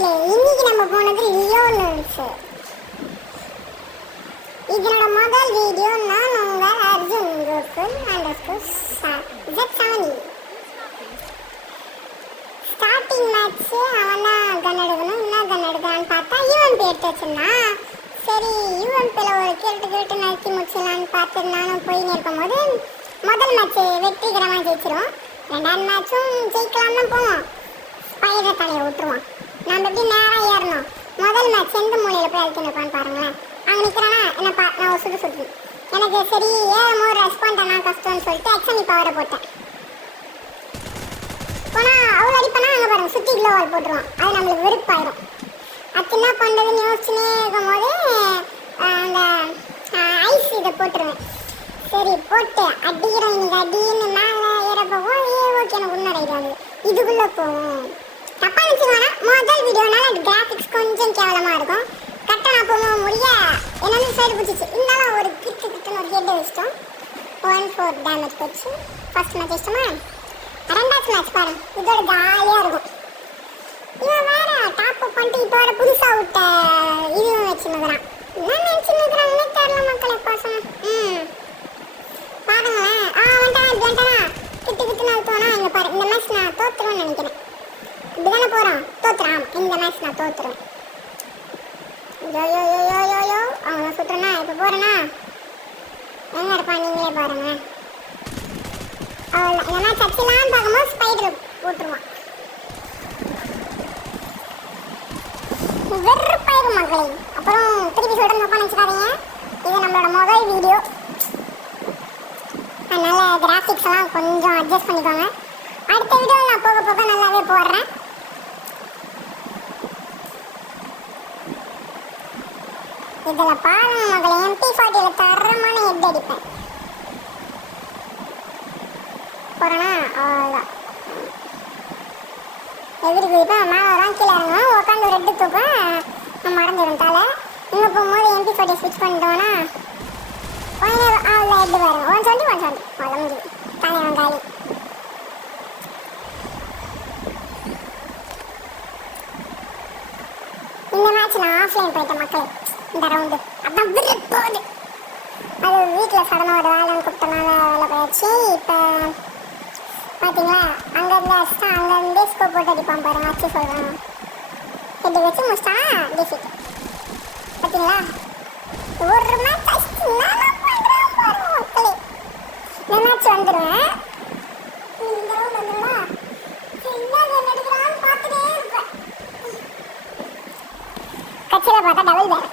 மக்களே, இன்னைக்கு நம்ம போனது லியோனல்ஸ். இதனோட முதல் வீடியோ நான் உங்கள் Arjun Gokul _Z70. Starting match அவன் தான் கன் எடுக்கணும். என்ன கன் எடுக்கலான்னு பார்த்தா யூஎம்பி எடுத்து வச்சிருந்தான். சரி யூஎம்பியில் ஒரு கேட்டு நறுக்கி முடிச்சிடலான்னு பார்த்து நானும் போய் நிற்கும் போது முதல் மேட்ச் வெற்றிகரமாக ஜெயிச்சிருவோம். ரெண்டாவது மேட்சும் ஜெயிக்கலாம் தான் போவோம். ஸ்பைடர் தலையை விட்டுருவான். நம்ம எப்படி நேராக ஏறணும். முதல் மேட்ச் எந்த மூலையில் போய் அழுத்தி நிற்பான்னு பாருங்களேன். அங்கே நிற்கிறானா என்னப்பா நான் ஒரு சுற்றி எனக்கு சரி ஏறும் போது ரெஸ்பாண்ட் ஆனால் கஷ்டம்னு சொல்லிட்டு எக்ஸாமி பவரை போட்டேன். போனால் அவ்வளோ அடிப்பனா அங்கே பாருங்கள் சுற்றி க்ளோவால் போட்டுருவான். அது நம்மளுக்கு வெறுப்பாயிடும். அது என்ன பண்ணுறதுன்னு யோசிச்சுனே இருக்கும் போது அந்த ஐஸ் இதை போட்டுருவேன். சரி போட்டு அடிக்கிறோம் இன்னைக்கு அடின்னு மேலே ஏறப்போவோம். ஓகே எனக்கு இன்னொரு ஐடியா வந்து இதுக்குள்ளே போவோம். தப்பாக நினச்சிக்கோனா முதல் வீடியோனால கிராஃபிக்ஸ் கொஞ்சம் கேவலமாக இருக்கும். கரெக்டாக நான் போக முடிய என்னென்னு சைடு பிடிச்சிச்சு. இருந்தாலும் ஒரு கிட்டுன்னு ஒரு ஹெட் வச்சிட்டோம். 1-4 டேமேஜ் போச்சு. ஃபர்ஸ்ட் மேட்ச் வச்சிட்டோமா. ரெண்டாவது மேட்ச் பாரு இதோட ஜாலியாக இருக்கும். இவன் வேற டாப் அப் பண்ணிட்டு இப்போ வர புதுசாக விட்ட இதுவும் வச்சுன்னுக்குறான். என்ன நினச்சின்னுக்குறாங்கன்னே தெரியல மக்களை பசங்க. பாருங்களேன் வந்துட்டானா கிட்டு அழுத்தோனா இங்கே பாரு. இந்த மேட்ச் நான் தோற்றுருவேன்னு நினைக்கிறேன். இப்படி தானே போகிறான் தோற்றுறான். இந்த மேட்ச் நான் தோற்றுருவேன். யோ அவனை சுற்றுறேன்னா இப்போ போகிறேன்னா எங்கே இருப்பான் நீங்களே பாருங்க. அவ்வளோ இந்த மேட்ச் அடிச்சலான்னு பார்க்கும்போது ஸ்பைடர் போட்டுருவான். வெறுப்பாயிரும் மக்களை. அப்புறம் திருப்பி சொல்கிறேன் தப்பா நினச்சிக்காதீங்க. இது நம்மளோட முதல் வீடியோ. அதனால் கிராஃபிக்ஸ் எல்லாம் கொஞ்சம் அட்ஜஸ்ட் பண்ணிக்கோங்க. அடுத்த வீடியோவில் நான் போக போக நல்லாவே போடுறேன். இதில் பாருங்க மக்களை MP40 தரமான ஹெட் அடிப்பேன். போகிறேன்னா அவ்வளோதான். எதிரி குதிப்பேன் மேலே வரான் கீழே இறங்குவேன். உட்காந்து ரெட்டு தூப்பேன். நான் மறந்துடும் தலை. இங்கே போகும்போது MP40 ஸ்விட்ச் பண்ணிட்டோன்னா அவ்வளோ ஹெட்டு வரும். 120 வளர்ந்து தலை வந்தாலி. இந்த மேட்ச் நான் ஆஃப்லைன் போயிட்டேன் மக்கள். இந்த ரவுண்டு அதான் போகுது. அது வீட்டில் சடனாக ஒரு வேலைன்னு கூப்பிட்டனால வேலை போயாச்சு. இப்போ பார்த்தீங்களா அங்கேருந்து அடிச்சா அங்கேருந்தே ஸ்கோப் போட்டு அடிப்பான் பாருங்க. அச்சு சொல்கிறேன் ஹெட்டு வச்சு முடிச்சிட்டா டிஃபிட். பார்த்தீங்களா ஒரு மேட்ச் அடிச்சு நானும் பண்ணுறேன் பாருங்க மக்களே. இந்த மேட்ச் வந்துடுவேன். இந்த ரவுண்ட் வந்துடுவா. என்ன எடுக்கிறான்னு பார்த்துட்டே இருப்பேன். கட்சியில் பார்த்தா டபுள் பேர்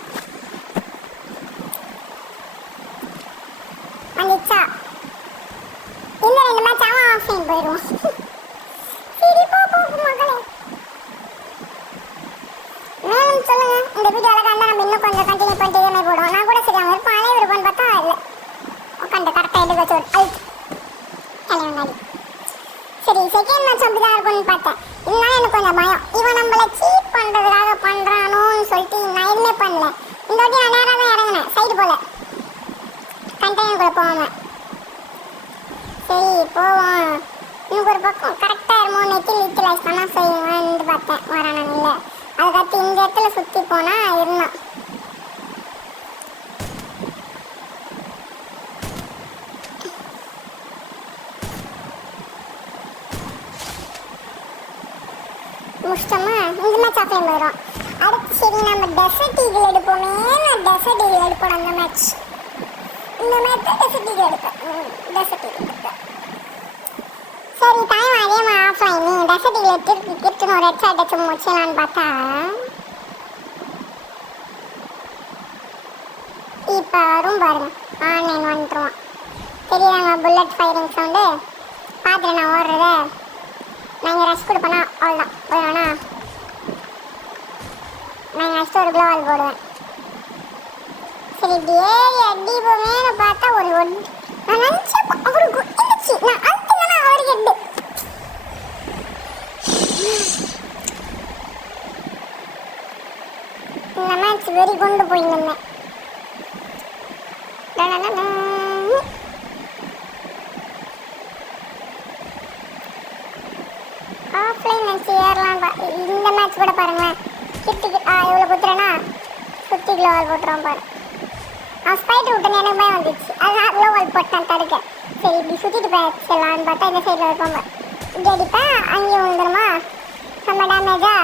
வந்துச்சா. இந்த ரெண்டு மேட்ச் அவன் ஆஃப்லைன் போயிடுவான். சரி போகும் மகளே. மேலும் சொல்லுங்க இந்த வீடியோ அழகாக இருந்தால் நம்ம இன்னும் கொஞ்சம் கண்டினியூ பண்ணிட்டு இதே மாதிரி போடுவோம். நான் கூட சரி அவன் இருப்பான் அலைய இருப்பான்னு பார்த்தா இல்லை உட்காந்து கரெக்டாக எடுக்க வச்சு ஒரு அழுத்து தலைவங்காலி. சரி செகண்ட் மேட்ச் அப்படி தான் இருக்கும்னு பார்த்தேன். இருந்தாலும் எனக்கு கொஞ்சம் பயம். இவன் நம்மளை சீட் பண்ணுறதுக்காக பண்ணுறானோன்னு சொல்லிட்டு நான் எதுவுமே பண்ணல. இந்த வாட்டி நான் நேராக தான் இறங்கினேன் சைடு போல் கண்டெய்னருக்குள்ளே போவாங்க. சரி போவோம். இன்னும் ஒரு பக்கம் கரெக்டாக இருமோ யூட்டிலைஸ் பண்ணால் செய்வேன்னு பார்த்தேன். வரானு இல்லை அதுக்கடுத்து இந்த இடத்துல சுற்றி போனால் இருந்தான். முடிச்சிட்டோமா. இந்த மேட்ச் ஆஃப்லைன் போயிடும். அடுத்து சரி நம்ம டெசர்ட் ஈகிள் எடுப்போமே. நான் டெசர்ட் ஈகிள் எடுப்போம். அந்த மேட்ச் இந்த மேட்ச் டெசர்ட் ஈகிள் எடுப்பேன். டெசர்ட் ஈகிள் எடுப்பேன். சரி டைம் அதே மாதிரி ஆஃப்லைன் டெசர்ட் ஈகிள் எடுத்துன்னு ஒரு ஹெட் ஷாட் வச்சு முடிச்சலான்னு பார்த்தா இப்போ வரும் பாருங்க ஆன்லைன் வந்துடுவான். தெரியுதாங்க புல்லட் ஃபயரிங் சவுண்டு பார்த்துட்டு நான் ஓடுறத நான் இங்கே ரஷ் கொடுப்பேன்னா அவ்வளோதான் போயிடுவேண்ணா. நான் இங்கே ரஷ்ட்டு ஒரு க்ளோவால் போடுவேன். சரி இப்படி ஏறி அடிப்போமேனு பார்த்தா ஒரு நான் நினச்சேன் அவருக்கு இருந்துச்சு. நான் அழுத்துனா அவருக்கு எட்டு இந்த மேட்ச் வெறி கொண்டு போயிருந்தேன். ஆஃப்லைன் மேட்ச் ஏறலாம். இந்த மேட்ச் கூட பாருங்களேன் கிட்டுக்கு இவ்வளோ குத்துறேன்னா சுற்றி க்ளோவால் போட்டுருவான் பாரு. அவன் ஸ்பைடர் விட்டுன்னு எனக்கு பயம் வந்துச்சு. அதனால் க்ளோவால் போட்டான் தடுக்க. சரி இப்படி சுற்றிட்டு போயிடலான்னு பார்த்தா இந்த சைடில் வைப்பான் பாரு. இப்படி அடிப்பேன் அங்கேயும் விழுந்துருமா நம்ம டேமேஜா.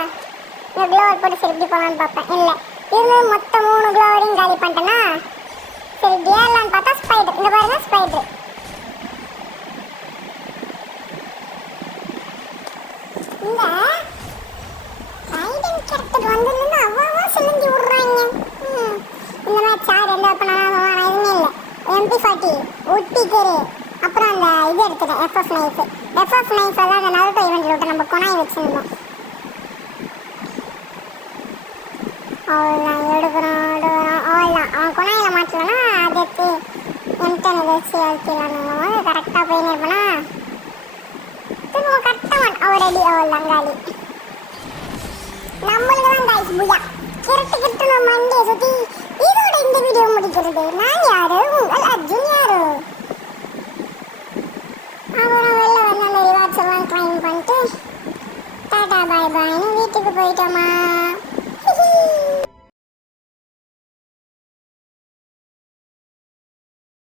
இந்த க்ளோவால் போட்டு சரி இப்படி போகலான்னு பார்ப்பேன். இல்லை இருந்து மொத்தம் 3 க்ளோவரையும் காலி பண்ணிட்டேன்னா சரி இப்படி ஏறலான்னு பார்த்தா ஸ்பைடர். இங்கே பாருங்க ஸ்பைடர். இந்த ஐடன் கேரக்டர் வந்ததுலேருந்து அவ்வளவா சிலந்தி விடுறாங்க. இந்த மாதிரி சார் எந்த பண்ணாலும் எதுவுமே இல்லை. MP40 ஒட்டிக்கரு அப்புறம் அந்த இது எடுத்துட்டேன் FF நைஃப். FF நைஃப் எல்லாம் அந்த நருட்டோ ஈவெண்ட்டில் விட்டு நம்ம கொனாய் வச்சுருந்தோம். அவ்வளோதான் எடுக்கிறோம் அவ்வளோதான். அவன் கொனாயில் மாட்டலன்னா அதை எடுத்து M10 வச்சு அழுத்திடலான்னு போது கரெக்டாக போயின்னு இருப்பேனா திரும்ப கரெக்டாக அவர் அடி அவ்வளோதான் காலி. நம்மளுக்கு தான் காய்ச்சி புயா கிரட்டு கிட்டு நம்ம மண்டியை சுற்றி இதோட இந்த வீடியோ முடிக்கிறது. நான் யாரு